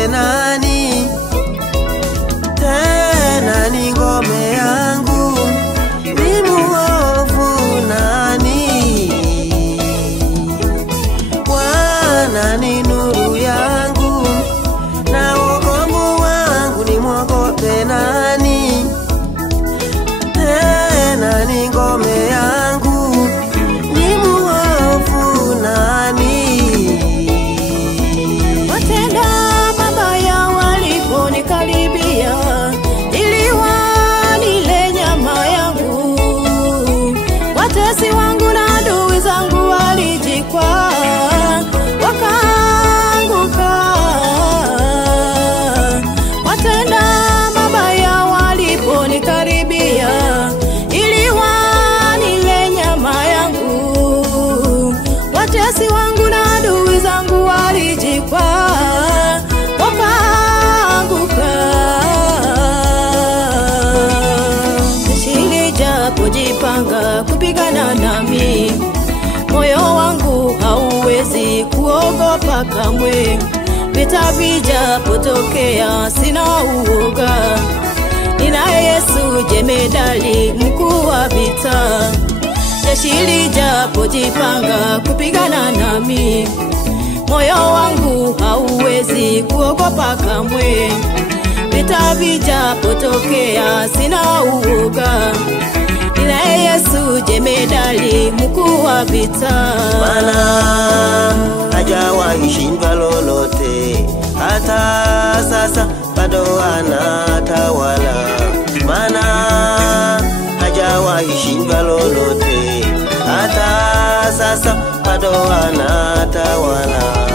nimwogope nani? Tena ni ngome yangu, ni muovu nani? Bwana ni nuru yangu na wokovu wangu, nimwogope nani? Tena ni ngome yangu, ni muovu nani? Watenda mabaya waliponikaribia, ili wanile nyama yangu. Watesi wangu na adui zangu walijikwaa, wakaanguka. Watenda mabaya waliponikaribia, ili wanile nyama yangu. Watesi wangu na adui zangu walijikwaa, wakaanguka. Jeshi lijapojipanga kupigana nami, moyo wangu hauwezi kuogopa kamwe. Vita vijapotokea sina uoga, ninaye Yesu jemedali mkuu wa vita. Jeshi lijapojipanga kupigana nami, moyo wangu hauwezi kuogopa kamwe. Vita vijapotokea sina uoga, ninaye Yesu jemedali mkuu wa vita. Maana hajawahi shindwa lolote, hata sasa bado anatawala. Maana hajawahi shindwa lolote, hata sasa bado anatawala.